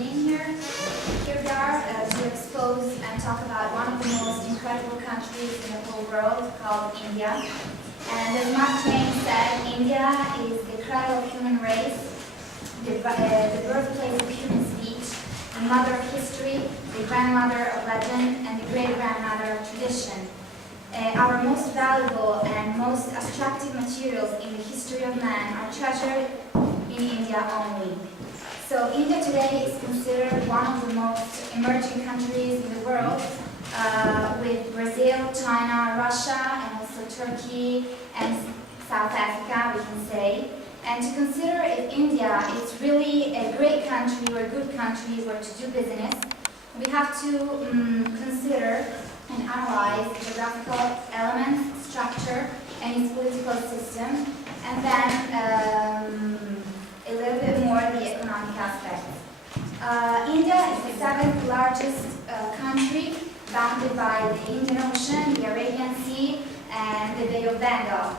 being here. Here we are to expose and talk about one of the most incredible countries in the whole world, called India. And as Mark Twain said, India is the cradle of human race, the birthplace of human speech, the mother of history, the grandmother of legend, and the great-grandmother of tradition. Our most valuable and most attractive materials in the history of man are treasured in India only. So India today is considered one of the most emerging countries in the world, with Brazil, China, Russia, and also Turkey and South Africa, we can say. And to consider if India is really a great country or a good country where to do business, we have to consider and analyze the geographical elements, structure, and its political system, and then a little bit more the economic aspects. India is the seventh largest country, bounded by the Indian Ocean, the Arabian Sea, and the Bay of Bengal.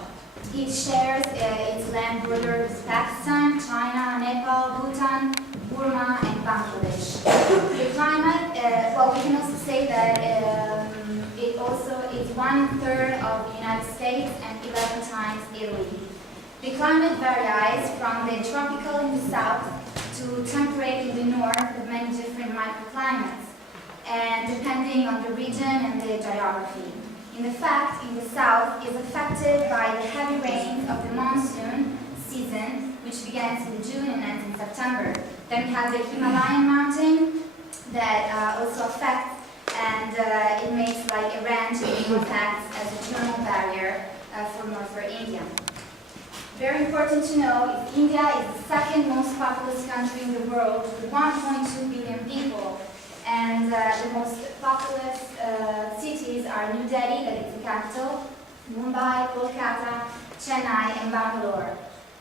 It shares its land borders with Pakistan, China, Nepal, Bhutan, Burma, and Bangladesh. The climate, well, we can also say that it also is 1/3 of the United States and 11 times Italy. The climate varies from the tropical in the south to temperate in the north with many different microclimates, and depending on the region and the geography. In fact, in the south is affected by the heavy rains of the monsoon season, which begins in June and ends in September. Then we have the Himalayan mountain that also affects, and it makes like a range of impacts as a thermal barrier for northern India. Very important to know is India is the second most populous country in the world with 1.2 billion people. And the most populous cities are New Delhi, that is the capital, Mumbai, Kolkata, Chennai, and Bangalore.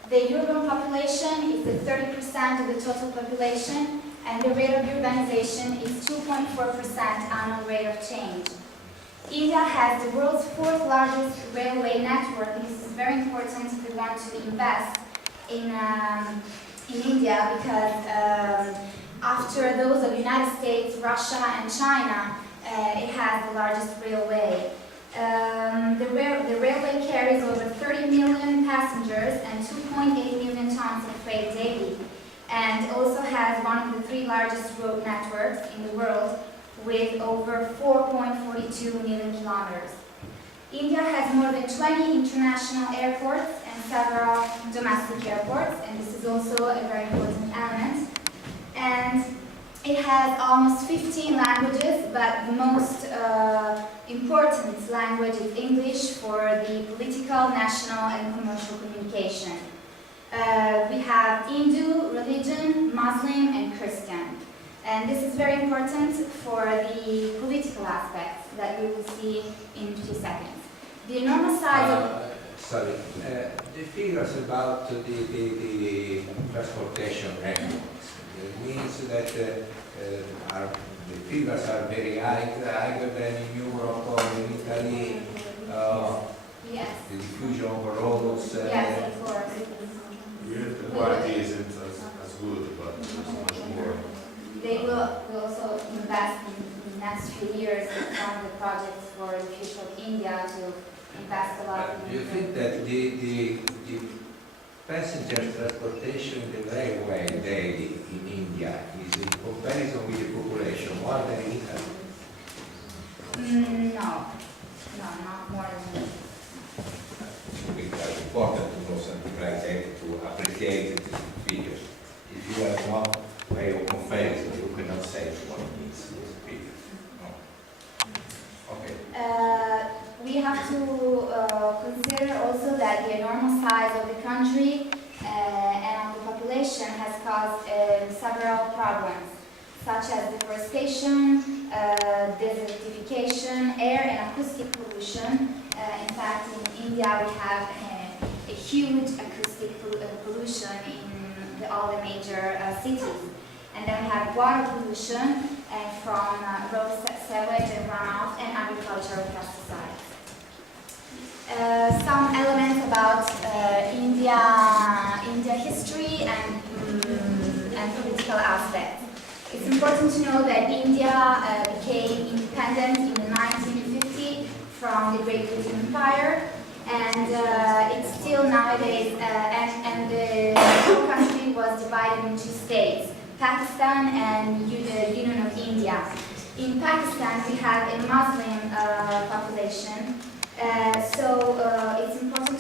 The urban population is 30% of the total population, and the rate of urbanization is 2.4% annual rate of change. India has the world's fourth largest railway network, and this is very important if we want to invest in India, because after those of the United States, Russia, and China, it has the largest railway. The railway carries over 30 million passengers and 2.8 million tons of freight daily, and also has one of the 3 largest road networks in the world, with over 4.42 million kilometers. India has more than 20 international airports and several domestic airports, and this is also a very important element. And it has almost 15 languages, but the most important language is English for the political, national, and commercial communication. We have Hindu religion, Muslim, and Christian. And this is very important for the political aspects that we will see in 2 seconds. The enormous size of... The figures about the transportation networks, it means that the figures are very higher than in Europe or in Italy. Yes. The diffusion of roads. Yes, of course. The quality isn't as good, but there's much more. They will also invest in the next few years in some of the projects for the future of India to invest a lot. Do you think that the passenger transportation in the railway daily in India is in comparison with the population more than in Italy? No, not more than that. It's important to know something like that to appreciate the figures. If you have no way of comparison, you cannot say what means this figure. No. Okay. We have to consider also that the enormous size of the country and of the population has caused several problems, such as deforestation, desertification, air and acoustic pollution. In fact, in India we have a huge acoustic pollution in all the major cities. And then we have water pollution from road sewage and runoff and agricultural pesticides. Some elements about India history and political aspects. It's important to know that India became independent in 1950 from the Great British Empire, and it's still nowadays, and the whole country was divided into states, Pakistan and the Union of India. In Pakistan, we have a Muslim population, so it's important